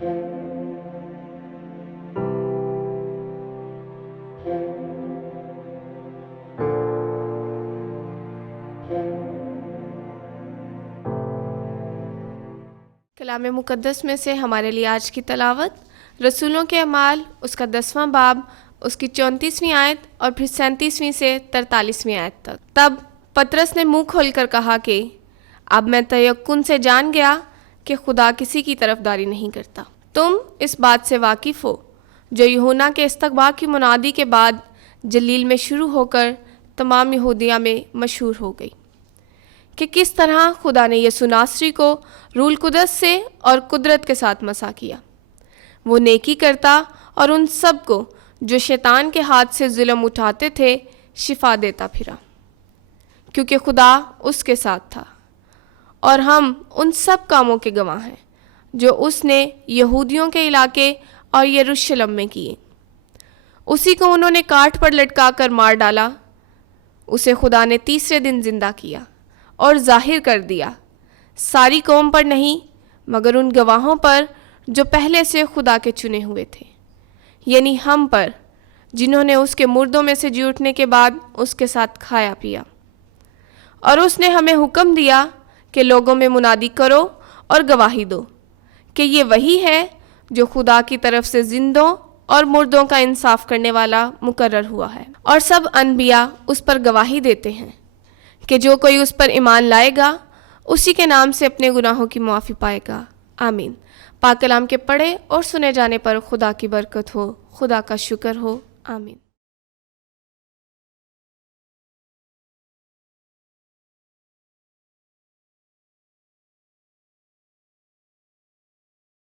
کلام مقدس میں سے ہمارے لیے آج کی تلاوت رسولوں کے اعمال اس کا 10واں باب اس کی 34ویں آیت اور پھر 37ویں سے 43ویں آیت تک۔ تب پطرس نے منہ کھول کر کہا کہ اب میں تیقن سے جان گیا کہ خدا کسی کی طرفداری نہیں کرتا۔ تم اس بات سے واقف ہو جو یوحنا کے استغفار کی منادی کے بعد جلیل میں شروع ہو کر تمام یہودیہ میں مشہور ہو گئی، کہ کس طرح خدا نے یسوع ناصری کو روح القدس سے اور قدرت کے ساتھ مسح کیا۔ وہ نیکی کرتا اور ان سب کو جو شیطان کے ہاتھ سے ظلم اٹھاتے تھے شفا دیتا پھرا، کیونکہ خدا اس کے ساتھ تھا۔ اور ہم ان سب کاموں کے گواہ ہیں جو اس نے یہودیوں کے علاقے اور یروشلم میں کیے۔ اسی کو انہوں نے کاٹھ پر لٹکا کر مار ڈالا، اسے خدا نے تیسرے دن زندہ کیا اور ظاہر کر دیا، ساری قوم پر نہیں مگر ان گواہوں پر جو پہلے سے خدا کے چنے ہوئے تھے، یعنی ہم پر جنہوں نے اس کے مردوں میں سے جی اٹھنے کے بعد اس کے ساتھ کھایا پیا۔ اور اس نے ہمیں حکم دیا کہ لوگوں میں منادی کرو اور گواہی دو کہ یہ وہی ہے جو خدا کی طرف سے زندوں اور مردوں کا انصاف کرنے والا مقرر ہوا ہے۔ اور سب انبیاء اس پر گواہی دیتے ہیں کہ جو کوئی اس پر ایمان لائے گا اسی کے نام سے اپنے گناہوں کی معافی پائے گا۔ آمین۔ پاک کلام کے پڑھے اور سنے جانے پر خدا کی برکت ہو، خدا کا شکر ہو۔ آمین۔